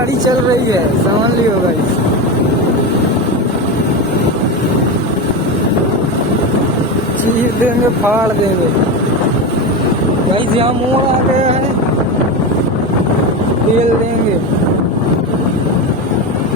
गाड़ी चल रही है, समझ लियो भाई। चीर देंगे, फाड़ देंगे भाई। जहाँ मोड़ आ गया है बेल देंगे।